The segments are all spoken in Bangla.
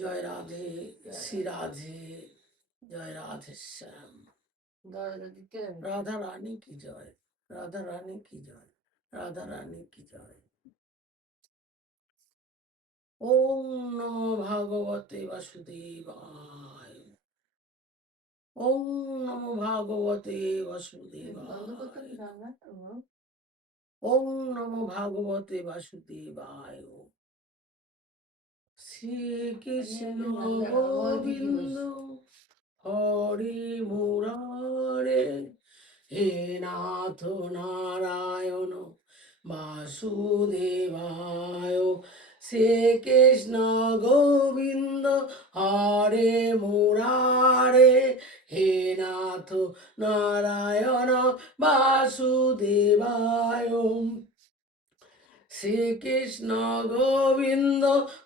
জয় রাধে, শ্রী রাধে, জয় রাধে শ্যাম। রাধা রানী কি জয়, রাধা রানী কি জয়, রাধা রানী কি জয়। ওম নমো ভাগবতে বাসুদেবায়, ওম নমো ভাগবতে বাসুদেবায়, ওম নমো ভাগবতে বাসুদেবায়। শ্রীকৃষ্ণ গোবিন্দ হরি মুরারে, হে নাথ নারায়ণ বাসুদেবায়। শ্রীকৃষ্ণ গোবিন্দ হরে মুরারে, হে নাথ নারায়ণ বাসুদেবায়। শ্রীকৃষ্ণ গোবিন্দ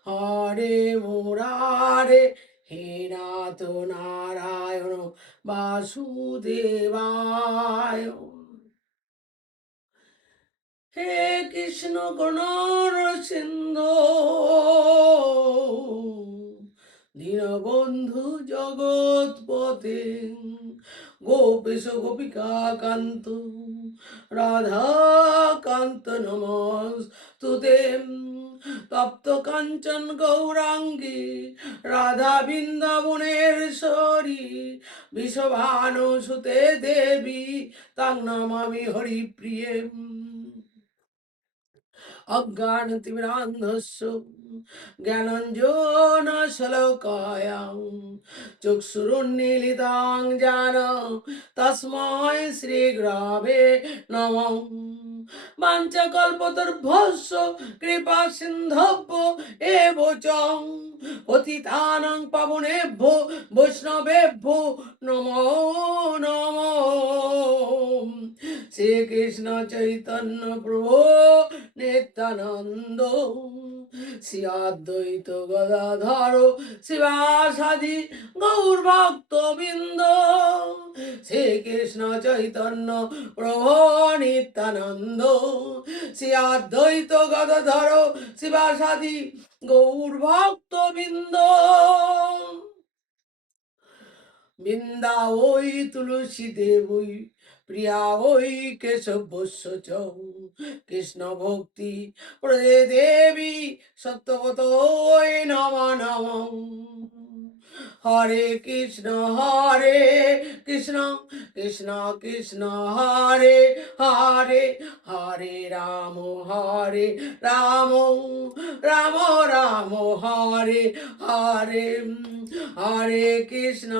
হরে মুরারে, হে নাথ নারায়ণ বাসুদেবায়। হে কৃষ্ণ করুণার সিন্ধু, দীনবন্ধু জগৎপতে, গোপেশ গোপিকা কান্ত রাধা কান্ত নমস্তুতে। তপ্ত কাঞ্চন গৌরাঙ্গী রাধা বৃন্দাবনেশ্বরী, বিষভানুসুতে দেবী তাং নমামি হরিপ্রিয়ে। অজ্ঞানতিমিরান্ধস্য জ্ঞানাঞ্জন শলাকায়া, চক্ষুরুন্মীলিতাং জ্ঞান তস্मै শ্রী গুরবে নমঃ। বাঞ্ছাকল্পতরুভ্যশ্চ কৃপা সিন্ধুভ্যো এব চ পতিতানাং পাবনেভ্যো বৈষ্ণবেভ্যো নমো নমঃ। শ্রীকৃষ্ণ চৈতন্য প্রভু নিত্যানন্দ, শ্রী অদ্বৈত গদাধর শিবাসাদি গৌর ভক্তবৃন্দ। শ্রীকৃষ্ণ চৈতন্য প্রভু নিত্যানন্দ, শ্রী অদ্বৈত গদাধর শিবাসাদি গৌর ভক্তবৃন্দ। বৃন্দা ওই তুলসী দেবই, প্রিয়া ওই কেশবস্য চ, কৃষ্ণ ভক্তি প্রদে দেবী সত্যবত নম নম। হরে কৃষ্ণ কৃষ্ণ কৃষ্ণ হরে হরে, হরে রাম রাম রাম হরে হরে। হরে কৃষ্ণ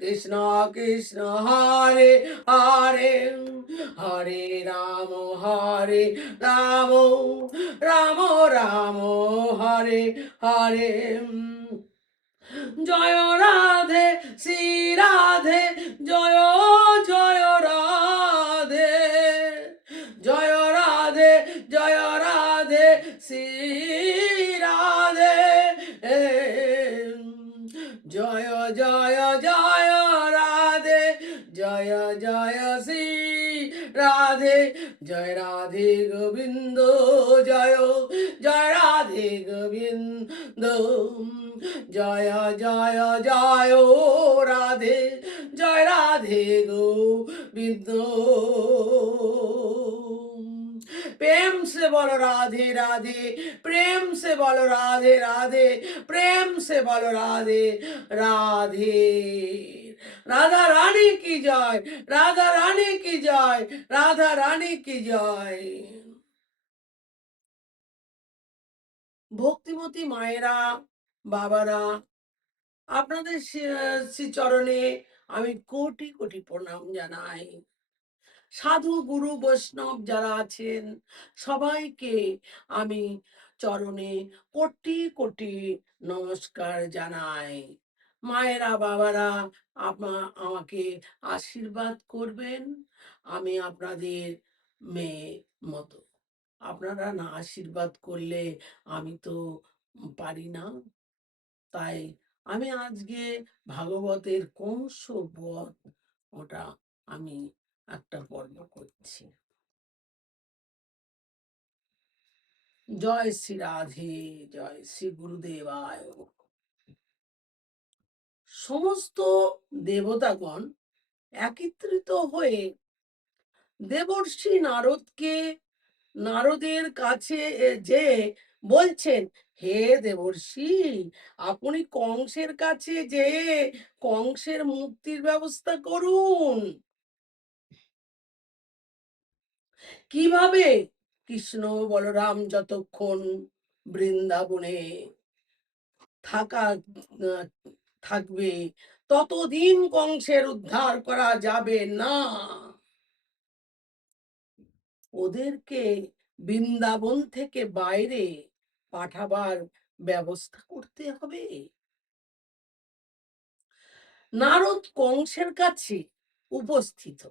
কৃষ্ণ কৃষ্ণ হরে হরে, হরে রাম রাম রাম হরে হরে। জয় রাধে শ্রী রাধে, জয় জয় রাধে, জয় রাধে শ্রী রাধে। জয় জয় জয় রাধে, জয় জয় শ্রী রাধে, জয় রাধে গোবিন্দ, জয় জয় রাধে গোবিন্দ। জয় জয় জয় রাধে, জয় রাধে গোবিন্দ। प्रेम से बोलो राधे राधे, प्रेम से बोलो राधे राधे, प्रेम से बोलो राधे राधे। राधा रानी की जय, राधा रानी की जय, राधा रानी की जय। ভক্তিমতী মায়েরা বাবারা, আপনাদের শ্রী চরণে আমি কোটি কোটি প্রণাম জানাই। সাধু গুরু বৈষ্ণব যারা আছেন সবাইকে আমি চরণে কোটি কোটি নমস্কার জানাই। মায়েরা বাবারা, আমাকে আশীর্বাদ করবেন। আমি আপনাদের মেয়ে মতো, আপনারা না আশীর্বাদ করলে আমি তো পারি না। তাই আমি আজকে ভাগবতের কংস বধ, ওটা আমি একটা পর্ব করছি। জয় শ্রী রাধে, জয় শ্রী গুরুদেবায়। সমস্ত দেবতাগণ একত্রিত হয়ে দেবর্ষি নারদকে, নারদের কাছে যে বলছেন, হে দেবর্ষি, আপনি কংসের কাছে যে কংসের মুক্তির ব্যবস্থা করুন। কিভাবে? কৃষ্ণ বলরাম যতক্ষণ বৃন্দাবনে থাকা থাকবে, ততদিন কংসের উদ্ধার করা যাবে না। ওদেরকে বৃন্দাবন থেকে বাইরে পাঠাবার ব্যবস্থা করতে হবে। নারদ কংসের কাছে উপস্থিত।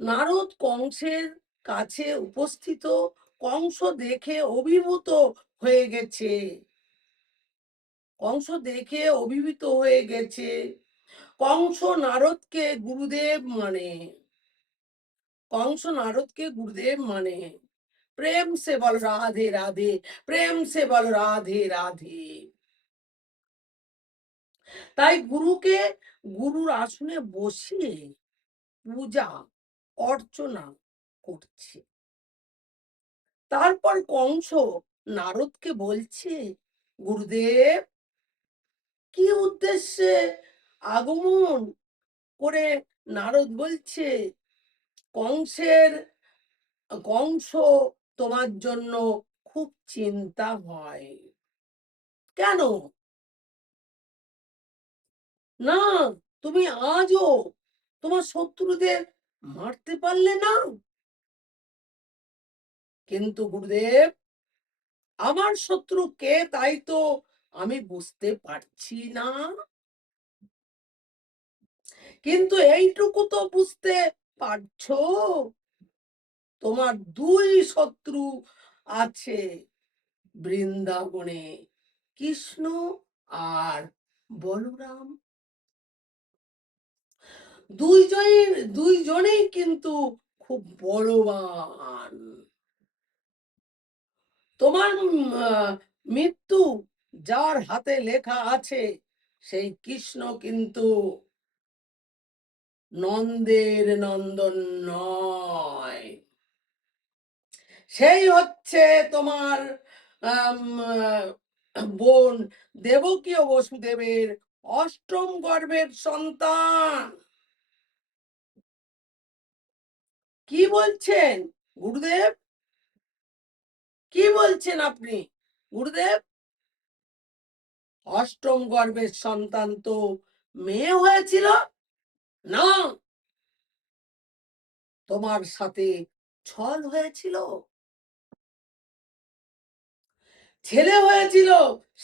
নারদ কংসের কাছে উপস্থিত। কংস দেখে অভিভূত হয়ে গেছে। কংস দেখে অভিভূত হয়ে গেছে। কংস নারদকে গুরুদেব মানে। কংস নারদকে গুরুদেব মানে। প্রেম সে বল রাধে রাধে, প্রেম সে বল রাধে রাধে। তাই গুরুকে গুরুর আসনে বসিয়ে পূজা অর্চনা করছে। তারপর কংস নারদকে বলছে, গুরুদেব কি উদ্দেশ্যে আগমন করে? নারদ বলছে, কংসের কংস তোমার জন্য খুব চিন্তা হয়। কেন? না, তুমি আজও তোমার শত্রুদের মারতে পারলে না। কিন্তু গুরুদেব, আমার শত্রু কে তাই তো আমি বুঝতে পারছি না। কিন্তু এইটুকু তো বুঝতে পারছো, তোমার দুই শত্রু আছে বৃন্দাবনে, কৃষ্ণ আর বলরাম। দুইজনেই কিন্তু খুব বলবান। তোমার মৃত্যু যার হাতে লেখা আছে, সেই কৃষ্ণ কিন্তু নন্দের নন্দন নয়। সেই হচ্ছে তোমার বোন দেবকী ও বসুদেবের অষ্টম গর্ভের সন্তান। কি বলছেন গুরুদেব? কি বলছেন আপনি গুরুদেব? অষ্টম গর্ভের সন্তান তো মেয়ে হয়েছিল না, তোমার সাথে ছল হয়েছিল। ছেলে হয়েছিল।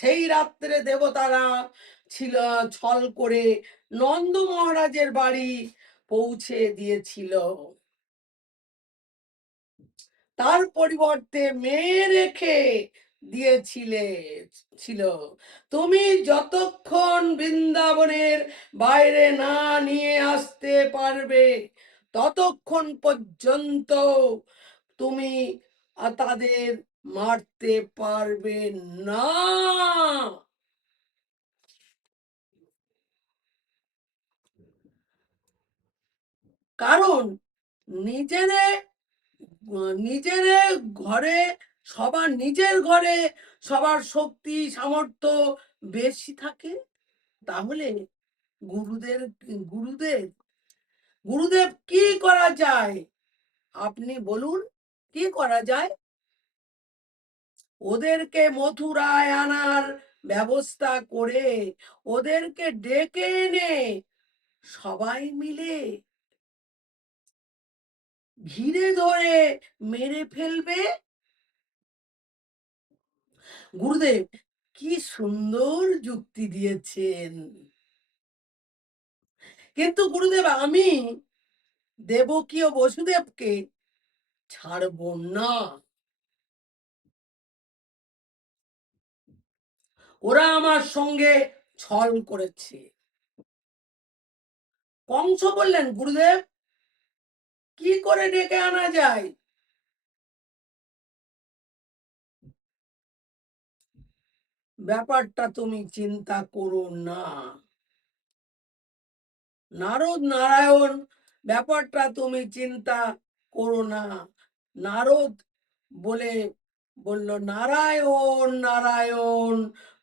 সেই রাত্রে দেবতারা ছিল ছল করে নন্দ মহারাজের বাড়ি পৌঁছে দিয়েছিল। তার পরিবর্তে মেয়ে রেখে দিয়েছিলে ছিল। তুমি যতক্ষণ বৃন্দাবনের বাইরে না নিয়ে আসতে পারবে, ততক্ষণ পর্যন্ত তুমি তাদের মারতে পারবে না। কারণ নিজেরে নিজেরে ঘরে, সবার নিজের ঘরে সবার শক্তি সামর্থ্য বেশি থাকে। তাহলে গুরুদেব গুরুদেব গুরুদেব কি করা যায়? আপনি বলুন, কি করা যায়? ওদেরকে মথুরায় আনার ব্যবস্থা করে ওদেরকে ডেকে এনে সবাই মিলে ঘিরে ধরে মেরে ফেলবে। গুরুদেব কি সুন্দর যুক্তি দিয়েছেন। কিন্তু গুরুদেব, আমি দেবকী ও বসুদেবকে ছাড়ব না। ওরা আমার সঙ্গে ছল করেছে। কংস বললেন, গুরুদেব কি করে ডেকে আনা যায়? ব্যাপারটা তুমি চিন্তা করো না। নারদ নারায়ণ, ব্যাপারটা তুমি চিন্তা করো না। নারদ বলে বলল নারায়ণ নারায়ণ,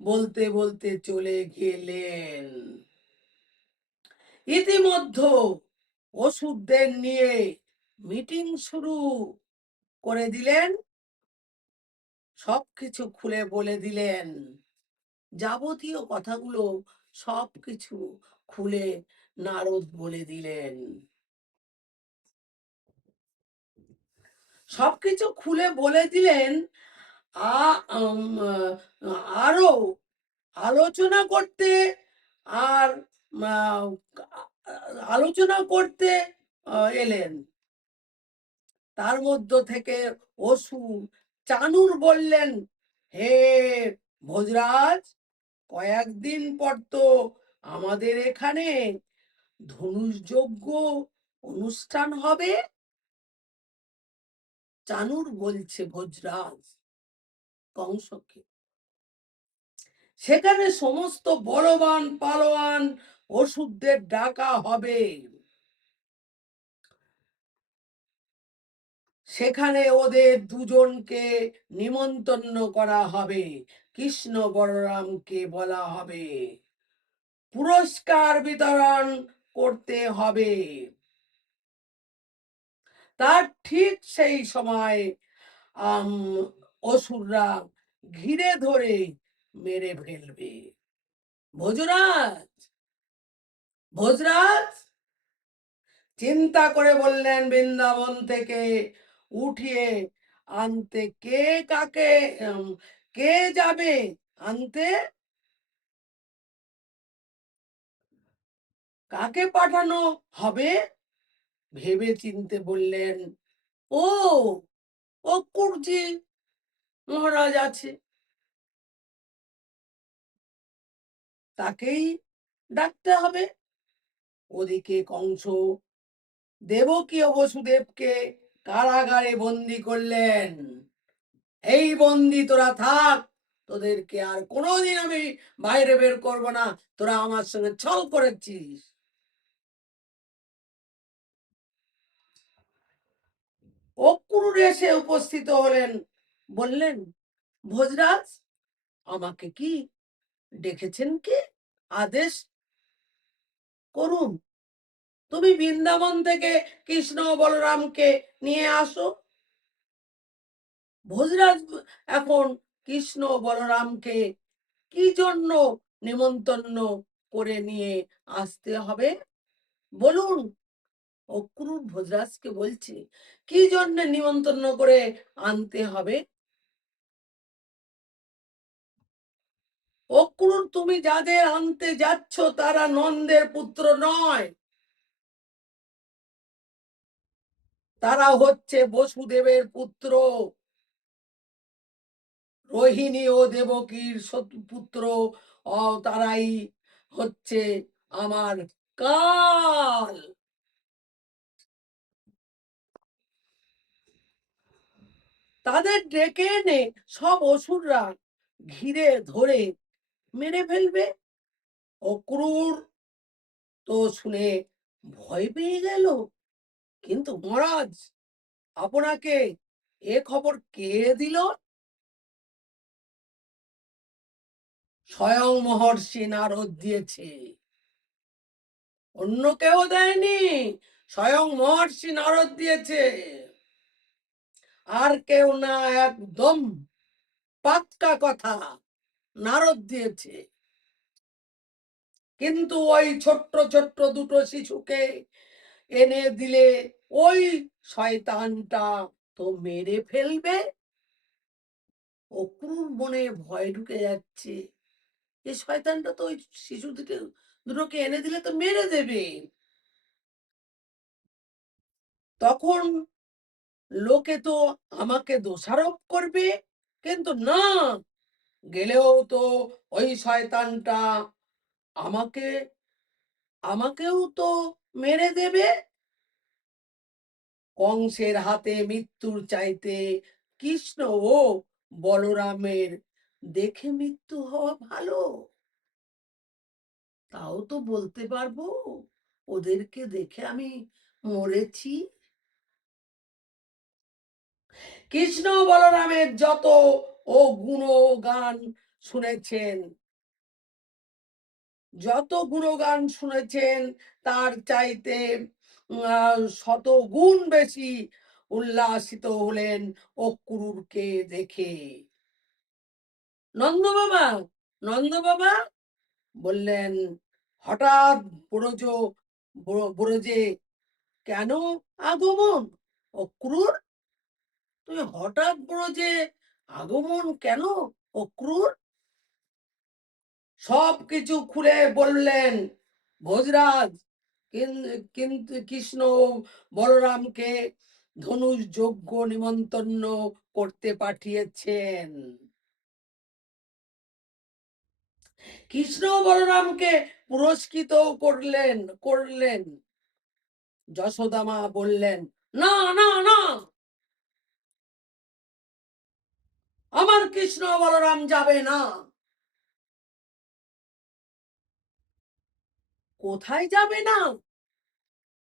বলতে বলতে চলে গেলেন। ইতিমধ্যে ওষুধদের নিয়ে মিটিং শুরু করে দিলেন, সবকিছু খুলে বলে দিলেন, যাবতীয় কথাগুলো সবকিছু খুলে নারদ বলে দিলেন। সবকিছু খুলে বলে দিলেন। আরো আলোচনা করতে আর আলোচনা করতে এলেন। তার মধ্য থেকে অসুর চানুর বললেন, হে ভোজরাজ, কয়েকদিন পর তো আমাদের এখানে ধনুষযজ্ঞ অনুষ্ঠান হবে। চানুর বলছে ভোজরাজ কংসকে, সেখানে সমস্ত বলবান পালোয়ান অসুরদের ডাকা হবে। সেখানে ওদের দুজনকে নিমন্ত্রণ করা হবে। কৃষ্ণ বলরামকে বলা হবে, পুরস্কার বিতরণ করতে হবে। তার ঠিক সেই সময় অসুররা ঘিরে ধরে মেরে ফেলবে। ভোজরাজ ভোজরাজ চিন্তা করে বললেন, বৃন্দাবন থেকে উঠিয়ে আনতে কে কাকে, কে যাবে আনতে, কাকে পাঠানো হবে? ভেবে চিনতে বললেন, ও অক্রুরজি মহারাজ আছে, তাকেই ডাকতে হবে। ওদিকে কংস দেবকী ও বসুদেবকে কারাগারে বন্দি করলেন। এই বন্দি তোরা থাক, তোদেরকে আর কোনোদিন আমি বাইরে বের করব না, তোরা আমার সঙ্গে ছল করেছিস। অক্রুর এসে উপস্থিত হলেন, বললেন, ভোজরাজ আমাকে কি ডেকেছেন, কি আদেশ করুন। তুমি বৃন্দাবন থেকে কৃষ্ণ বলরামকে নিয়ে আসো। ভোজরাজ এখন কৃষ্ণ বলরামকে কি জন্য নিমন্ত্রণ করে নিয়ে আসতে হবে বলুন। অক্রুর ভোজরাজকে বলছে, কি জন্য নিমন্ত্রণ করে আনতে হবে? অক্রুর, তুমি যাদের আনতে যাচ্ছ তারা নন্দের পুত্র নয়, তারা হচ্ছে বসুদেবের পুত্র। রোহিণী ও দেবকীর পুত্র, তারাই হচ্ছে আমার কাল। তাদের ডেকে এনে সব অসুররা ঘিরে ধরে মেরে ফেলবে। অক্রুর তো শুনে ভয় পেয়ে গেল, কিন্তু মহারাজ আপনাকে এ খবর কে দিল? স্বয়ং মহর্ষি নারদ দিয়েছে, অন্য কেউ দেয়নি, স্বয়ং মহর্ষি নারদ দিয়েছে। আর কেউ না, একদম পাক্কা কথা, নারদ দিয়েছে। কিন্তু ওই ছোট্ট ছোট্ট দুটো শিশুকে এনে দিলে ওই শয়তানটা তো মেরে ফেলবে। অক্রুর মনে ভয় ঢুকে যাচ্ছে, এই শয়তানটা তো ওই শিশু দুটোকে এনে দিলে তো মেরে দেবে। তখন লোকে তো আমাকে দোষারোপ করবে, কিন্তু না, গেলেও তো ওই শয়তানটা আমাকে আমাকেও তো মেরে দেবে। কংসের হাতে মৃত্যুর চাইতে কৃষ্ণ ও বলরামের দেখে মৃত্যু হওয়া ভালো? তাও তো বলতে পারবো ওদেরকে দেখে আমি মরেছি। কৃষ্ণ বলরামের যত ও গুণগান শুনেছেন, যত গুণগান শুনেছেন তার চাইতে শত গুণ বেশি উল্লাসিত হলেন অক্রুরকে দেখে। নন্দ বাবা, নন্দ বাবা বললেন, হঠাৎ ব্রজ ব্রজে কেন আগমন? অক্রুর, তুই হঠাৎ ব্রজে আগমন কেন অক্রুর? সবকিছু খুলে বললেন ভোজরাজ। কিন্তু কৃষ্ণ বলরামকে ধনুষ যজ্ঞ নিমন্ত্রণ করতে পাঠিয়েছেন। কৃষ্ণ বলরামকে পুরস্কৃত করলেন করলেন যশোদা মা বললেন, না না না, আমার কৃষ্ণ বলরাম যাবে না। কোথায় যাবে না?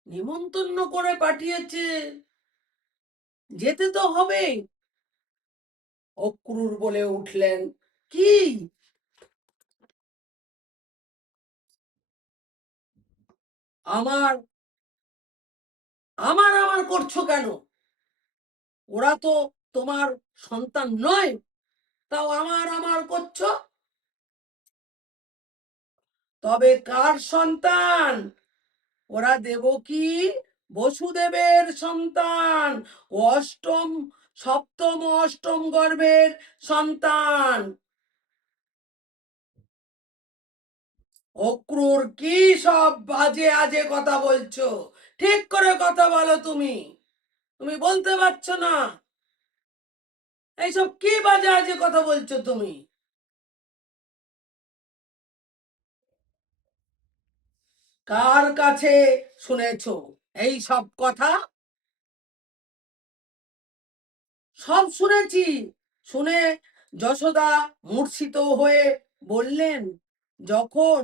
নিমন্ত্রণ করে পাঠিয়েছে, যেতে তো হবে। অক্রুর বলে উঠলেন, কি? আমার আমার আমার করছো কেন? ওরা তো তোমার সন্তান নয়, তাও আমার আমার করছো। তবে কার সন্তান? ওরা দেবকী বসুদেবের সন্তান, অষ্টম সপ্তম অষ্টম গর্ভের সন্তান। অক্রুর, কি সব বাজে আজে কথা বলছো? ঠিক করে কথা বলো। তুমি তুমি বলতে পারছো না? এইসব কি বাজে আজে কথা বলছো তুমি? কার কাছে শুনেছো এই সব কথা? সব শুনেছি। শুনে যশোদা মূর্ছিত হয়ে বললেন, যখন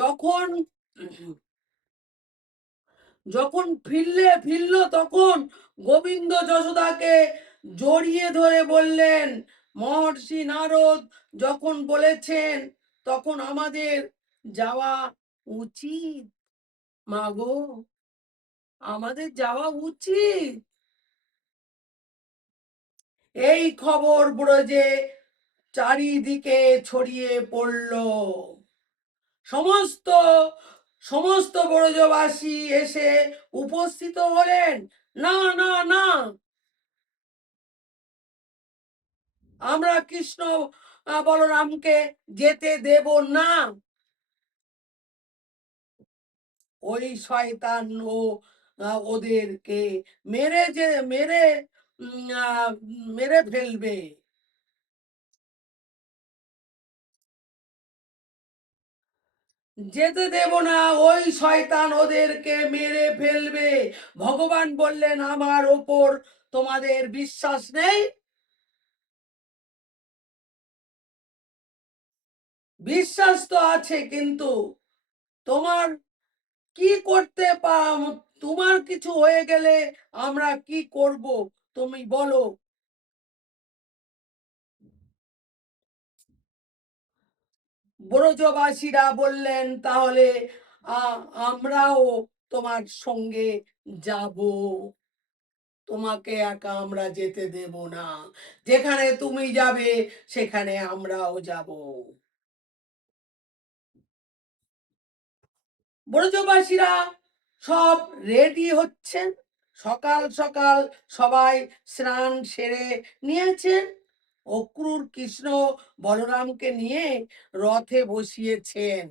যখন যখন ফিরল তখন গোবিন্দ যশোদাকে জড়িয়ে ধরে বললেন, মহর্ষি নারদ যখন বলেছেন তখন আমাদের যাওয়া উচিত। মাগো, আমাদের যাওয়া উচিত। এই খবর ব্রজে চারিদিকে ছড়িয়ে পড়ল। সমস্ত সমস্ত ব্রজবাসী এসে উপস্থিত হলেন। না না না, আমরা কৃষ্ণ বলরামকে যেতে দেব না। ওই শয়তান ও ওদেরকে মেরে মেরে ফেলবে। যেতে দেব না, ওই শয়তান ওদেরকে মেরে ফেলবে। ভগবান বললেন, আমার ওপর তোমাদের বিশ্বাস নেই? বিশ্বাস তো আছে, কিন্তু তোমার কি করতে তোমার কিছু হয়ে গেলে আমরা কি করব তুমি বলো। ব্রজবাসীরা বললেন, তাহলে আমরাও তোমার সঙ্গে যাব, তোমাকে একা আমরা যেতে দেব না। যেখানে তুমি যাবে সেখানে আমরাও যাব। ব্রজবাসীরা সব রেডি হচ্ছেন। সকাল সকাল সবাই স্নান সেরে নিয়েছেন। অক্রুর কৃষ্ণ বলরামকে নিয়ে রথে বসিয়েছেন।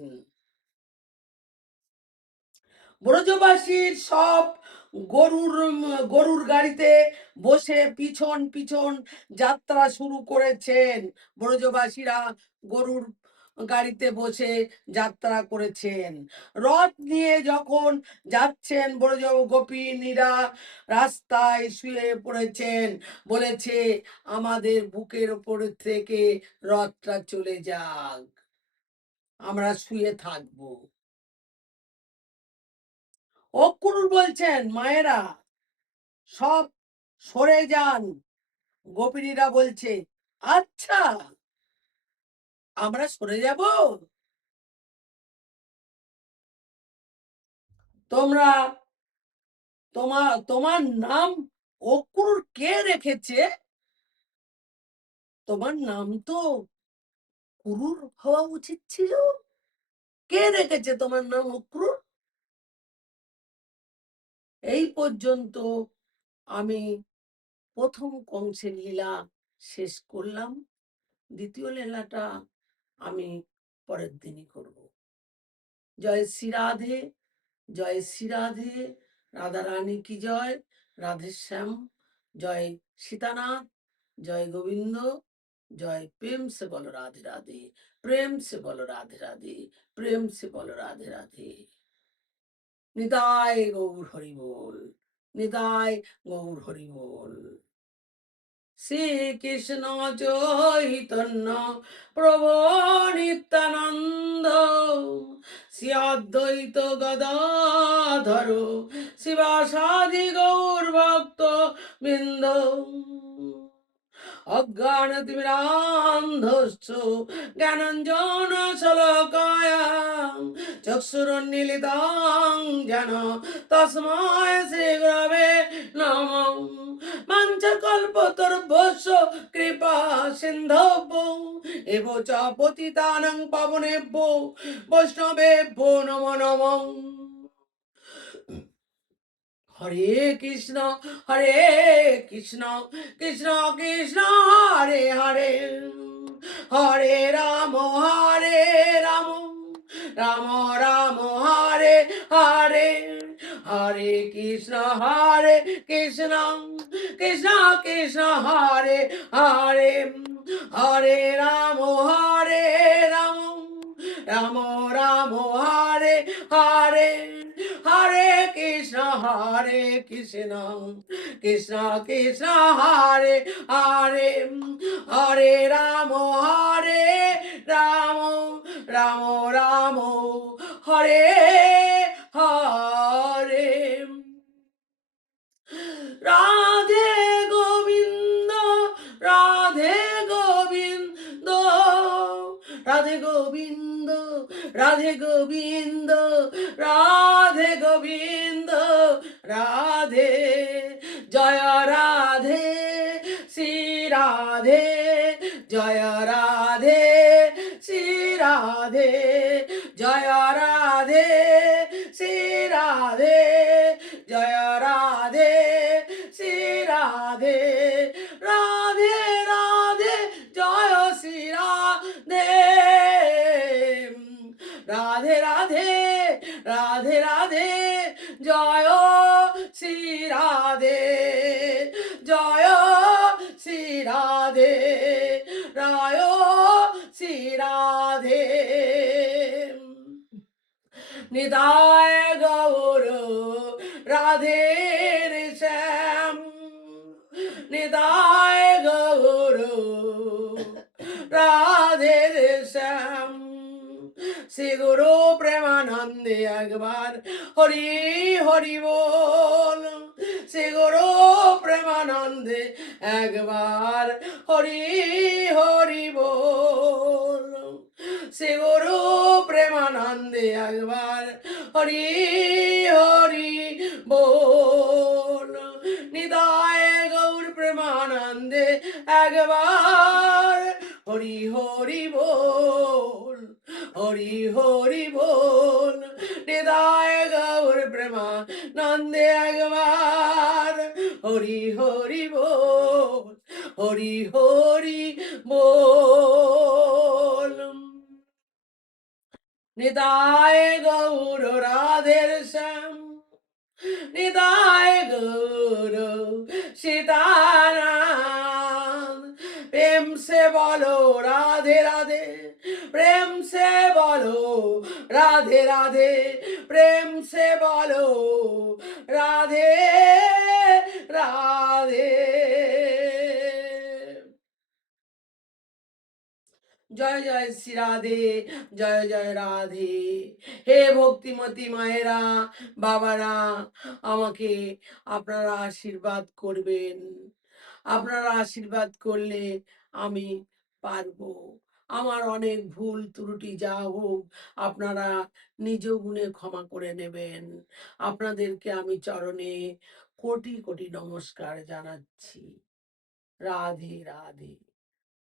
ব্রজবাসীর সব গরুর গরুর গাড়িতে বসে পিছন পিছন যাত্রা শুরু করেছেন। ব্রজবাসীরা গরুর গাড়িতে বসে যাত্রা করেছেন। রথ নিয়ে যখন যাচ্ছেন ব্রজ গোপিনীরা রাস্তায় শুয়ে পড়েছেন, বলেছে আমাদের বুকের ওপর থেকে রথটা চলে যাক, আমরা শুয়ে থাকবো। অক্রুর বলছেন মায়েরা সব সরে যান। গোপিনীরা বলছে আচ্ছা আমরা সরে যাব, তোমরা তোমার তোমার নাম অক্রুর কে রেখেছে? তোমার নাম তো ক্রুর হওয়া উচিত ছিল। কে রেখেছে তোমার নাম অক্রুর? এই পর্যন্ত আমি প্রথম কংসের লীলা শেষ করলাম। দ্বিতীয় লীলাটা আমি পরের দিনই করব। জয় শ্রী রাধে, জয় শ্রী রাধে, রাধা রানী কি জয়, রাধে শ্যাম, জয় সীতানাথ, জয় গোবিন্দ, জয় প্রেম সে বলো রাধে রাধে, প্রেম সে বলো রাধে রাধে, প্রেম সে বলো রাধে রাধে। নিতাই গৌর হরি বল, নিতাই গৌর হরি বল। শ্রীকৃষ্ণ চৈতন্য প্রভু নিত্যানন্দ, শ্রী অদ্বৈত গদাধর শিবাসাদি গৌর ভক্ত বৃন্দ। অজ্ঞানতিমিরান্ধস্য জ্ঞানাঞ্জন শলাকায়া চক্ষুরুন্মীলিতাং যেন তস্मै শ্রী গুরবে নমঃ। মঞ্চকল্পতরুভ্যশ্চ কৃপা সিন্ধুভ্যো এব চ পতিতানাং পাবনেভ্যো বৈষ্ণবেভ্যো নমো নমঃ। হরে কৃষ্ণ হরে কৃষ্ণ কৃষ্ণ কৃষ্ণ হরে হরে, হরে রাম রাম রাম হরে হরে, হরে কৃষ্ণ কৃষ্ণ কৃষ্ণ হরে হরে, হরে রাম রাম রাম হরে হরে, হরে কৃষ্ণ কৃষ্ণ কৃষ্ণ হরে হরে, হরে রাম রাম রাম হরে হরে। রাধে গোবিন্দ, রাধে গোবিন্দ, রাধে গোবিন্দ, রাধে গোবিন্দ, রাধে গোবিন্দ, রাধে। জয় রাধে শ্রী রাধে, জয় রাধে শ্রী রাধে, জয় রাধে শ্রী রাধে, জয় রাধে শ্রী রাধে, রাধে রাধে জয় শ্রী রাধে, রাধে রাধে রাধে রাধে জয় শ্রী রাধে, জয় শ্রী রাধে, জয় শ্রী রাধে। নিতাই গৌর রাধে শ্যাম, নিতাই গৌর রাধে শ্যাম। শ্রী গুরু প্রেমানন্দে একবার হরি হরি বল, শ্রী গুরু প্রেমানন্দে একবার হরি হরি বল, শ্রী গুরু প্রেমানন্দে একবার হরি হরি বল। নিতাই গৌর প্রেমানন্দে একবার হরি হরি বল, হরি হরি বল। নিতাই গৌর প্রেমানন্দে একবার হরি হরি বল, হরি হরি বল। নিতাই গৌর রাধের শ্যাম, নিতাই গৌর সীতারাম। প্রেম সে বলো রাধে রাধে, প্রেম से बोलो राधे राधे, प्रेम से बोलो राधे राधे। জয় জয় শ্রী রাধে, জয় জয় রাধে। হে ভক্তিমতী মায়েরা, বাবারা, আমাকে আপনারা আশীর্বাদ করবেন। আপনারা আশীর্বাদ করলে আমি পারবো। আমার অনেক ভুল ত্রুটি যা হোক আপনারা নিজ গুণে ক্ষমা করে নেবেন। আপনাদেরকে আমি চরণে কোটি কোটি নমস্কার জানাচ্ছি। রাধে রাধে,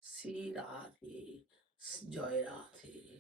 শ্রী রাধে, জয় রাধে।